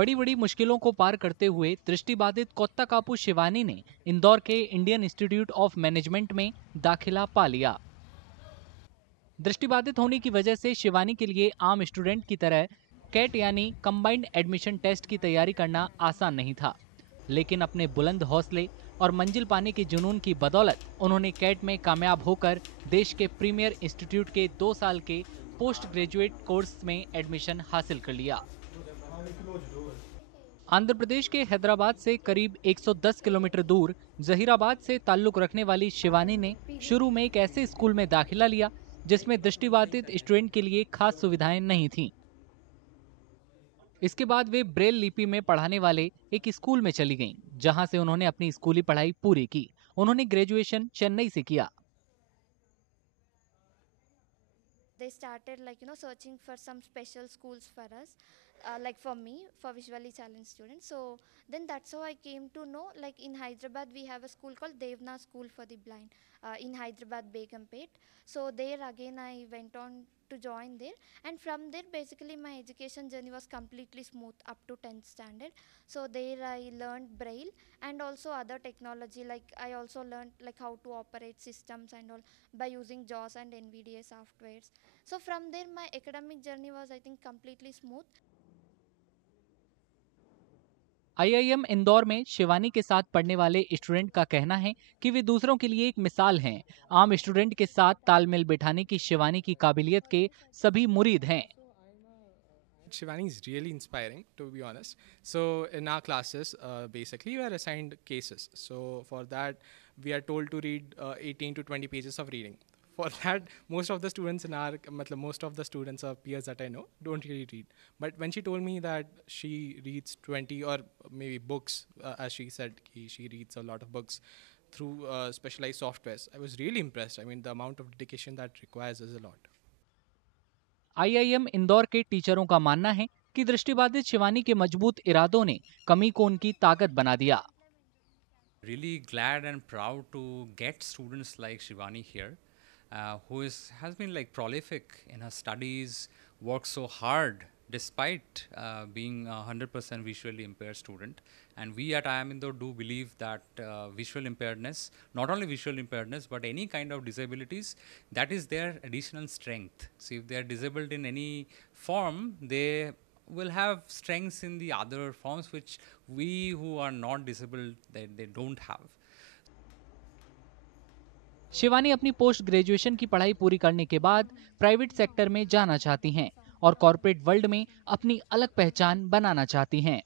बड़ी बड़ी मुश्किलों को पार करते हुए दृष्टिबाधित कोत्ताकापु शिवानी ने इंदौर के इंडियन इंस्टीट्यूट ऑफ मैनेजमेंट में दाखिला पा लिया। दृष्टिबाधित होने की वजह से शिवानी के लिए आम स्टूडेंट की तरह कैट यानी कंबाइंड एडमिशन टेस्ट की तैयारी करना आसान नहीं था, लेकिन अपने बुलंद हौसले और मंजिल पाने के जुनून की बदौलत उन्होंने कैट में कामयाब होकर देश के प्रीमियर इंस्टीट्यूट के 2 साल के पोस्ट ग्रेजुएट कोर्स में एडमिशन हासिल कर लिया। आंध्र प्रदेश के हैदराबाद से करीब 110 किलोमीटर दूर जहीराबाद से ताल्लुक रखने वाली शिवानी ने शुरू में एक ऐसे स्कूल में दाखिला लिया जिसमें दृष्टिबाधित स्टूडेंट के लिए खास सुविधाएं नहीं थीं। इसके बाद वे ब्रेल लिपि में पढ़ाने वाले एक स्कूल में चली गईं, जहां से उन्होंने अपनी स्कूली पढ़ाई पूरी की। उन्होंने ग्रेजुएशन चेन्नई से किया। They started searching for some special schools for us, like for me, for visually challenged students. So then that's how I came to know, like in Hyderabad we have a school called Devna School for the Blind, in Hyderabad Begumpet. So there again I went on to join there, and from there basically my education journey was completely smooth up to 10th standard. So there I learned braille and also other technology, like I also learned like how to operate systems and all by using JAWS and NVDA softwares. So from there my academic journey was, I think, completely smooth. IIM Indore में शिवानी के साथ पढ़ने वाले student का कहना है कि वे दूसरों के लिए एक मिसाल हैं। आम स्टूडेंट के साथ तालमेल बिठाने की शिवानी की काबिलियत के सभी मुरीद हैं। Shivani is really inspiring, to be honest. So in our classes, basically we are assigned cases. So for that, we are told to read 18 to 20 pages of reading. For that, most of the students in our, most of the students or peers that I know don't really read. But when she told me that she reads 20 or maybe books, as she said, she reads a lot of books through specialized softwares, I was really impressed. I mean, the amount of dedication that requires is a lot. IIM Indore के टीचरों का मानना है कि दृष्टिबाधित शिवानी के मजबूत इरादों ने कमी को उनकी ताकत बना दिया। Really glad and proud to get students like Shivani here, who has been like prolific in her studies, works so hard despite being a 100% visually impaired student. And we at IIM Indore do believe that visual impairedness, not only visual impairedness, but any kind of disabilities, that is their additional strength. So if they are disabled in any form, they will have strengths in the other forms which we who are not disabled, they don't have. Shivani अपनी post graduation की पढ़ाई पूरी करने के बाद private sector में जाना चाहती हैं और कॉर्पोरेट वर्ल्ड में अपनी अलग पहचान बनाना चाहती हैं।